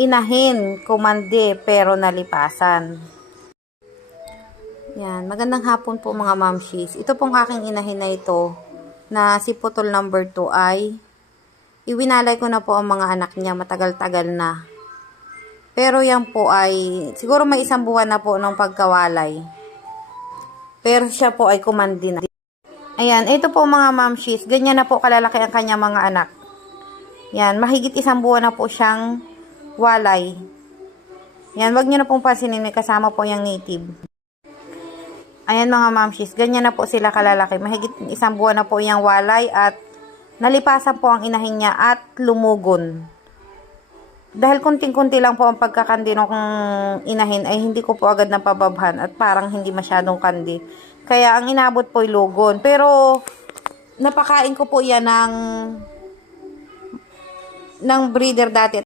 inahin, kumande, pero nalipasan. Yan, magandang hapon po mga mamshis. Ito pong aking inahin na ito, na si putol number 2 ay, iwinalay ko na po ang mga anak niya, matagal-tagal na. Pero yan po ay, siguro may 1 buwan na po ng pagkawalay. Pero siya po ay kumandi na. Ayan, ito po mga mamshis, ganyan na po kalalaki ang kanyang mga anak. Yan, mahigit 1 buwan na po siyang walay. Yan, wag nyo na pong pansinin, may kasama po yung native. Ayan mga mamshis, ganyan na po sila kalalaki. Mahigit 1 buwan na po yung walay at nalipasan po ang inahin niya at lumugon. Dahil kunting-kunti lang po ang pagkakandi ng inahin ay hindi ko po agad napababhan at parang hindi masyadong kandi. Kaya ang inabot po ay lugon. Pero napakain ko po yan ng breeder dati.